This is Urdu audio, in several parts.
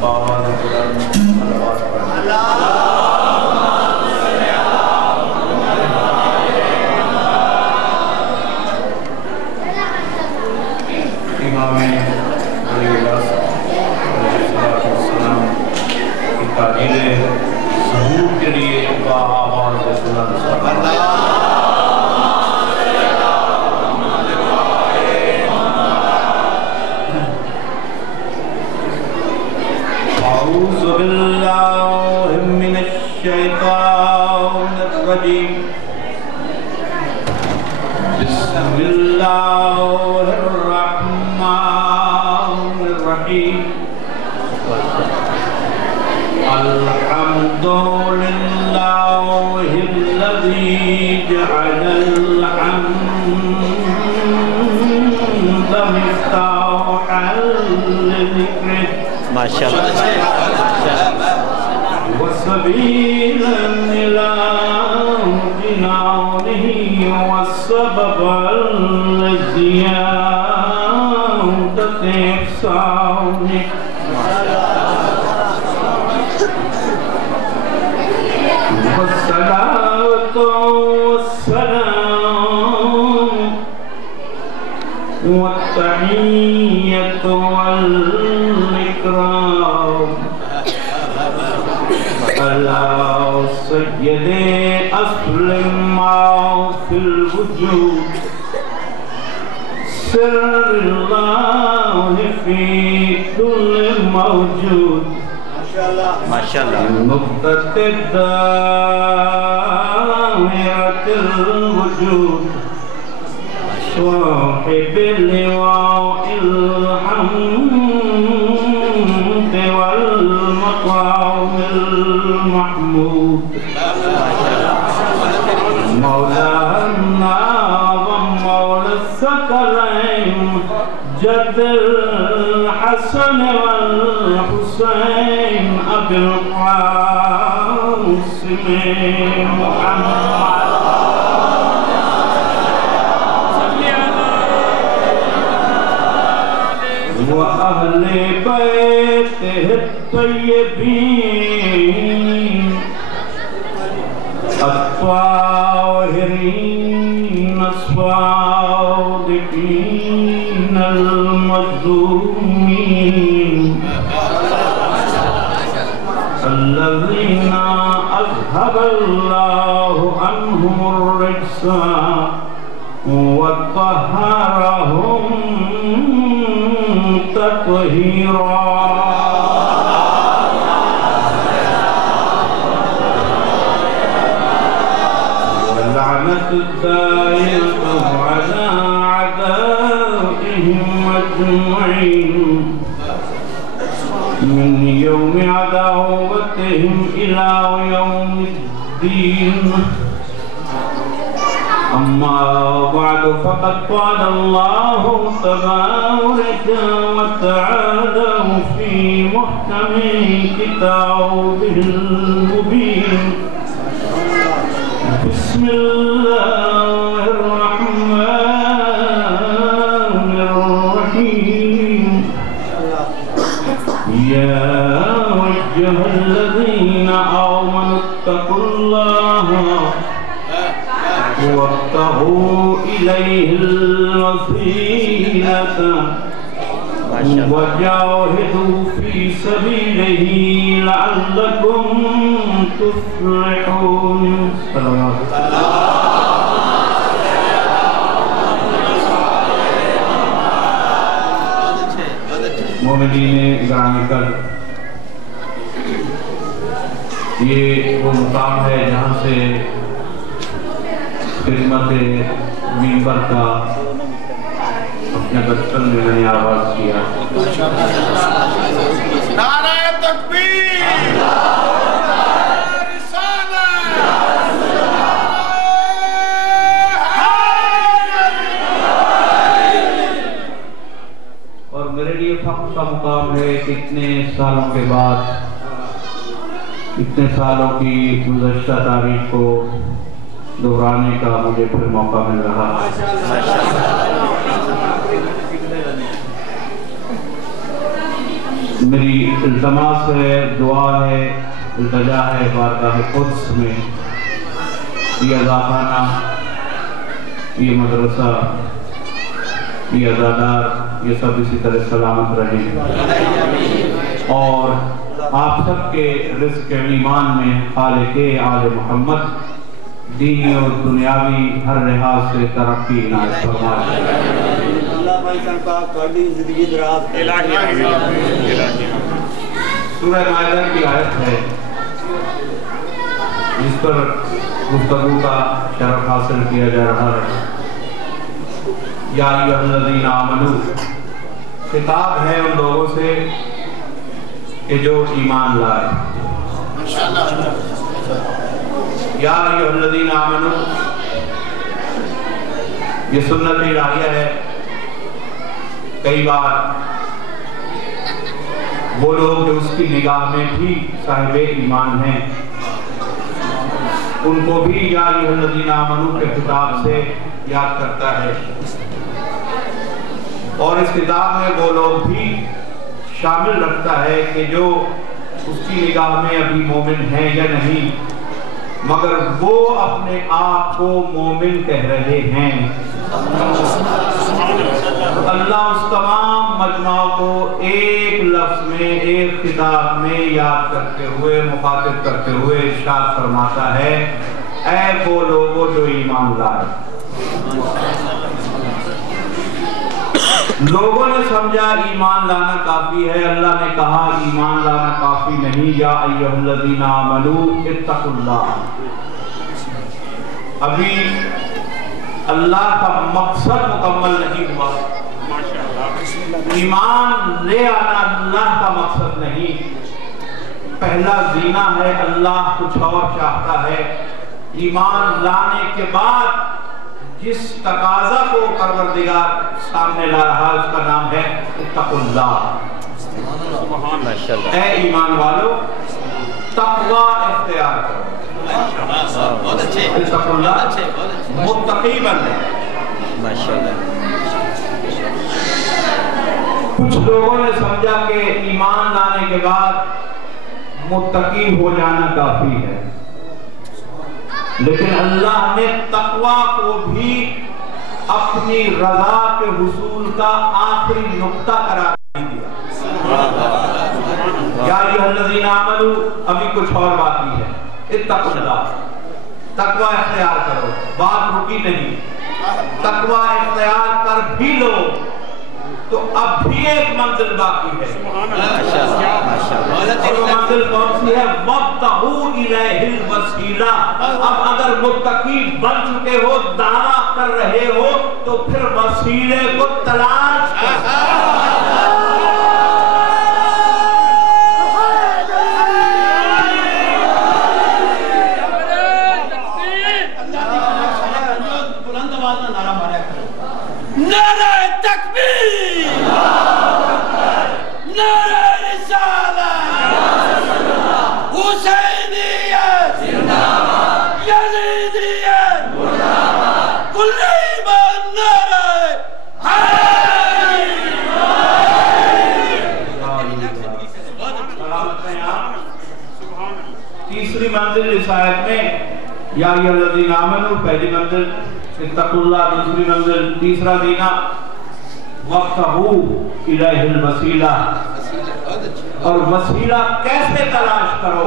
باز بلند صلوات امام علی اللہ علیہ السلام کی تعلیل ظہور کے لیے با آواز بلند صلوات أعوذ بالله من الشيطان الرجيم بسم الله الرحمن الرحيم الحمد لله الذي جعل الحمد مفتاحا لذكره ما شاء الله وسبيلا إلى جنانه والسببا لزيادة إحسانه والصلاة والسلام والتحية والإكرام على سيد أصل ما في الوجود سر الله في كل موجود ما شاء الله نقطة دائرة الوجود صاحب اللواء الحمد والمقام المحمود مولانا ومولى الثقلين جد الحسن والحسين أبي القاسم محمد وأهل بيته الطيبين الطاهرين الصادقين المظلومين الذين أذهب الله عنهم الرجس وطهرهم تطهيرا واللعنة الدائمة على أعدائهم أجمعين من يوم عداوتهم إلى يوم الدين أما بعد فقد قال الله تبارك وتعالى في محكم كتابه المبين بسم الله الرحمن الرحيم يا أيها الذين آمنوا اتقوا الله وابتغوا إليه الوسيلة وجاهدوا في سبيله لعلكم تفلحون مومنین گرامی کل یہ وہ مقام ہے جہاں سے خدمت منبر کا اپنے بچپن میں میں نے آواز کیا نعرہ تکبیر اور میرے لیے فخر کا مقام ہے کہ اتنے سالوں کے بعد اتنے سالوں کی گزشتہ تاریخ کو دہرانے کا مجھے پھر موقع مل رہا ہے میری التماس ہے، دعا ہے، التجا ہے بارگاہ قدس میں یہ عزاخانہ، یہ مدرسہ، یہ عزادار، یہ سب اسی طرح سلامت رہیں اور آپ سب کے رزق ایمان میں خالق آل محمد دینی اور دنیاوی ہر لحاظ سے ترقی عنایت فرمائے۔ اللہ بھائی جان کا کالی زندگی دراز سورہ مائدہ کی آیت ہے جس پر گفتگو کا شرف حاصل کیا جا رہا ہے۔ یا ایھا الذین آمنوا، خطاب ہے ان لوگوں سے کہ جو ایمان لائے۔ یا ایھا الذین آمنوا، یہ سنت الہیہ ہے۔ کئی بار وہ لوگ جو اس کی نگاہ میں بھی صاحب ایمان ہیں ان کو بھی یا ایھا الذین آمنوا کے خطاب سے یاد کرتا ہے، اور اس خطاب میں وہ لوگ بھی شامل رکھتا ہے کہ جو اس کی نگاہ میں ابھی مومن ہیں یا نہیں، مگر وہ اپنے آپ کو مومن کہہ رہے ہیں۔ اللہ اس تمام مجمع کو ایک لفظ میں، ایک خطاب میں یاد کرتے ہوئے، مخاطب کرتے ہوئے ارشاد فرماتا ہے، اے وہ لوگوں جو ایمان لائے۔ لوگوں نے سمجھا ایمان لانا کافی ہے، اللہ نے کہا ایمان لانا کافی نہیں، یا ایھا الذین آمنوا اتقوا اللہ۔ ابھی اللہ کا مقصد مکمل نہیں ہوا، ایمان لے آنا اللہ کا مقصد نہیں، پہلا زینہ ہے، اللہ کچھ اور چاہتا ہے۔ ایمان لانے کے بعد جس تقاضا کو پروردگار سامنے لا رہا ہے اس کا نام ہے اتقوا اللہ۔ اے ایمان والو تقوی اختیار کرو، اتقوا اللہ، متقی بننے۔ کچھ لوگوں نے سمجھا کہ ایمان لانے کے بعد متقی ہو جانا کافی ہے، لیکن اللہ نے تقوی کو بھی اپنی رضا کے حصول کا آخری نقطہ قرار دیا۔ یا ایھا الذین آمنوا، ابھی کچھ اور باقی ہے، اتقوا اللہ، تقوی اختیار کرو، بات رکی نہیں، تقوی اختیار کر بھی لو تو اب بھی ایک منزل باقی ہے۔ اور وہ منزل کون سی ہے؟ وَابْتَغُوا إِلَيْهِ الْوَسِيلَةَ۔ اب اگر متقی بن چکے ہو، دعویٰ کر رہے ہو تو پھر وسیلے کو تلاش کرو۔ نعرہ تکبیر، نعرہ رسالت، حسینیت، یزیدیت، کل ایمان، نعرہ تیسری منزل اس آیت میں یا ایھا الذین آمنوا، پہلی منزل اتقوا اللہ، دوسری منزل، تیسرا زینہ وَابْتَغُوا إِلَيْهِ الْوَسِيلَةَ، اور وسیلہ کیسے تلاش کرو؟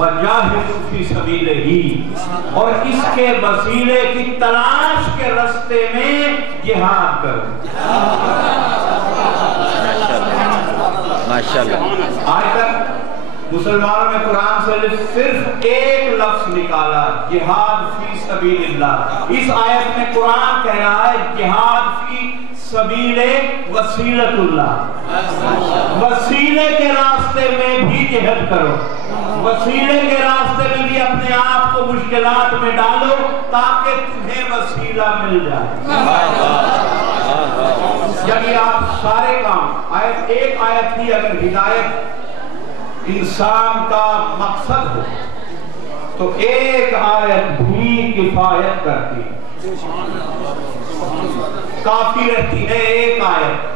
وَجَاهِدُوا فِي سَبِيلِهِ، اور اس کے وسیلے کی تلاش کے رستے میں جہاد کرو۔ ماشاءاللہ۔ آج تک مسلمانوں نے قرآن سے صرف ایک لفظ نکالا، جہاد فی سبیل اللہ۔ اس آیت میں قرآن کہہ رہا ہے جہاد فی سبیل وسیلۃ اللہ، وسیلے کے راستے میں بھی جہاد کرو، وسیلے کے راستے میں بھی اپنے آپ کو مشکلات میں ڈالو تاکہ تمہیں وسیلہ مل جائے۔ یعنی آپ سارے کام، ایک آیت کی اگر ہدایت انسان کا مقصد ہو تو ایک آیت بھی کفایت کرتی ہے، کافی رہتی ہے ایک آیت۔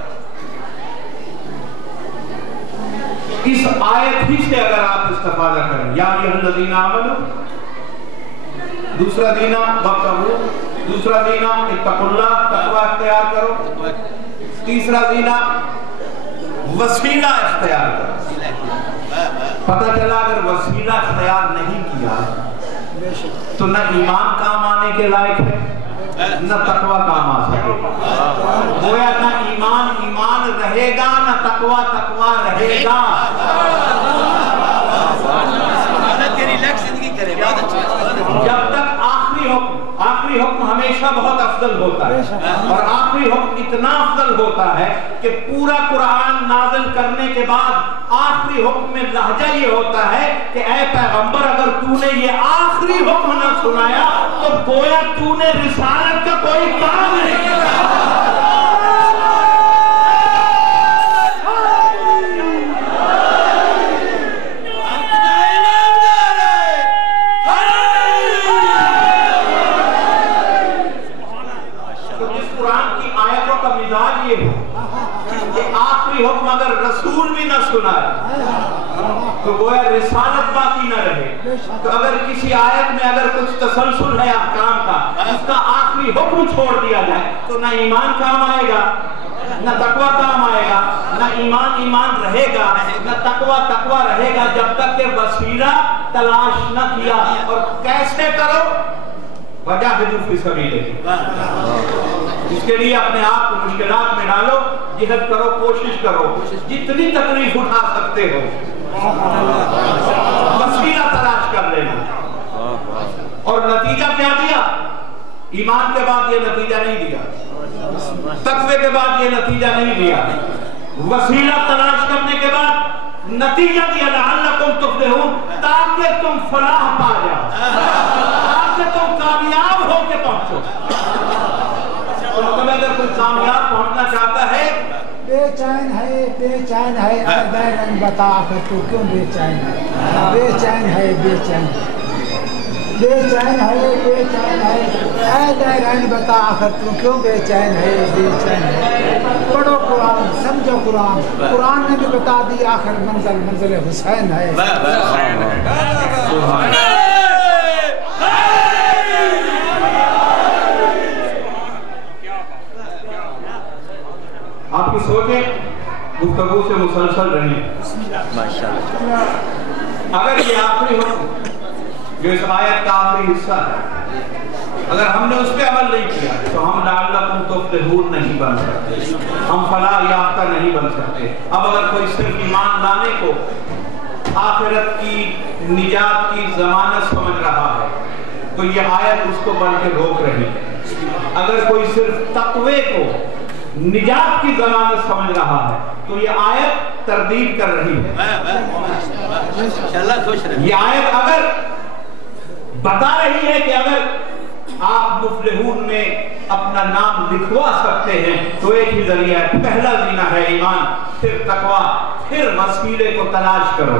اس آیت ہی سے اگر آپ استفادہ کریں، یا ایھا الذین آمنوا، دوسرا دینا وابتغوا، دوسرا دینا اتقوا اللہ، تقوی اختیار کرو، تیسرا دینا وسیلہ اختیار کرو۔ پتہ چلا اگر وسیلہ اختیار نہیں کیا تو نہ ایمان کام آنے کے لائق ہے، نہ تقوی کام آ سکے، گویا نہ ایمان ایمان رہے گا، نہ تقوی تقوی رہے گا۔ جب تک آخری حکم ہمیشہ بہت افضل ہوتا ہے، اور آخری حکم اتنا افضل ہوتا ہے کہ پورا قرآن نازل کرنے کے بعد آخری حکم میں لہجہ یہ ہوتا ہے کہ اے پیغمبر اگر تو نے یہ آخری حکم نہ سنایا تو گویا تو نے رسالت کا کوئی کام نہیں کیا۔ حکم اگر رسول بھی نہ سنائے تو گویا رسالت باقی نہ رہے۔ تو اگر کسی آیت میں اگر کچھ تسلسل ہے احکام کا، اس کا آخری حکم چھوڑ دیا جائے تو نہ ایمان کام آئے گا، نہ تقوی کام آئے گا، نہ ایمان ایمان رہے گا، نہ تقوی تقوی رہے گا، جب تک کہ وسیلہ تلاش نہ کیا۔ اور کیسے کرو؟ وجاہدوا فی سبیلہ، اس کے لیے اپنے آپ کو مشکلات میں ڈالو، جہاد کرو، کوشش کرو، جتنی تکلیف اٹھا سکتے ہو، وسیلہ تلاش کر لینا۔ اور نتیجہ کیا دیا؟ ایمان کے بعد یہ نتیجہ نہیں دیا، تقوی کے بعد یہ نتیجہ نہیں دیا، وسیلہ تلاش کرنے کے بعد نتیجہ دیا لعلکم تفلحون، تاکہ تم فلاح پا جاؤ، تاکہ تم کامیاب ہو کے پہنچو۔ اور اگر کوئی کامیاب پہنچنا چاہتا ہے، بے چین ہے، بے چین ہے، اے دائرن بتا کر تو کیوں بے چین ہے؟ بے چین ہے، بے چین ہے، بے چین ہے، بے چین ہے، اے دائرن بتا کر تو کیوں بے چین ہے، بے چین ہے۔ پڑھو قرآن، سمجھو قرآن، قرآن نے بھی بتا دی آخر منزل منزل حسین ہے۔ آپ کی سوچیں گفتگو سے مسلسل رہیں۔ اگر یہ آخری حکم جو اس آیت کا آخری حصہ ہے، اگر ہم نے اس پہ عمل نہیں کیا تو ہم لعلکم تفلحون نہیں بن سکتے، ہم فلاح یافتہ نہیں بن سکتے۔ اب اگر کوئی صرف ایمان لانے کو آخرت کی نجات کی ضمانت سمجھ رہا ہے تو یہ آیت اس کو بلکہ روک رہی ہے۔ اگر کوئی صرف تقوی کو نجات کی ضمانت سمجھ رہا ہے تو یہ آیت تردید کر رہی ہے۔ یہ آیت اگر بتا رہی ہے کہ اگر آپ مفلحون میں اپنا نام لکھوا سکتے ہیں تو ایک ہی ذریعہ ہے، پہلا زینہ ہے ایمان، پھر تقوی، پھر وسیلے کو تلاش کرو،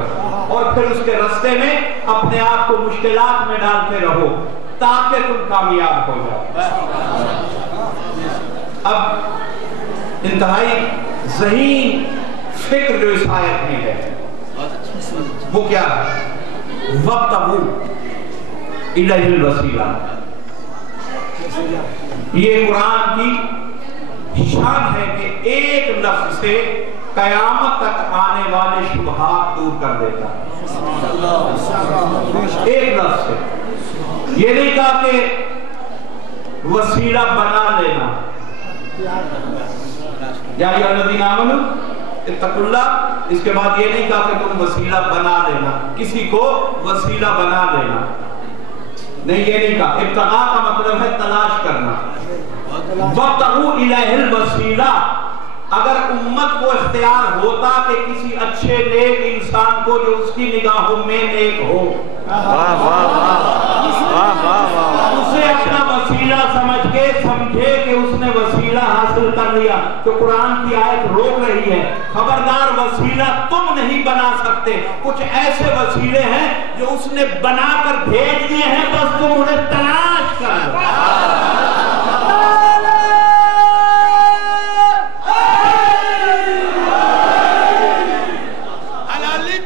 اور پھر اس کے رستے میں اپنے آپ کو مشکلات میں ڈالتے رہو تاکہ تم کامیاب ہو جاؤ۔ اب انتہائی ذہین فکر جو اس آیت میں ہے وہ کیا ہے؟ وابتغوا الیہ الوسیلہ۔ یہ قرآن کی شان ہے کہ ایک لفظ سے قیامت تک آنے والے شبہات دور کر دیتا ہے۔ ایک لفظ سے یہ نہیں کہا کہ وسیلہ بنا لینا، یا ایھا الذین آمنوا اتقوا اللہ، اس کے بعد یہ نہیں کہا کہ تم وسیلہ بنا لینا، کسی کو وسیلہ بنا لینا، نہیں یہ نہیں کہا۔ ابتغاء کا مطلب ہے تلاش کرنا۔ وابتغوا الیہ الوسیلہ، اگر امت کو اختیار ہوتا کہ کسی اچھے نیک انسان کو جو اس کی نگاہوں میں نیک ہو، اسے اپنا وسیلہ سمجھ کے سمجھے کہ اس نے وسیلہ حاصل کر لیا، تو قرآن کی آیت روک رہی ہے خبردار وسیلہ تم نہیں بنا سکتے، کچھ ایسے وسیلے ہیں جو اس نے بنا کر بھیج دیے ہیں، بس تم انہیں تلاش کرو۔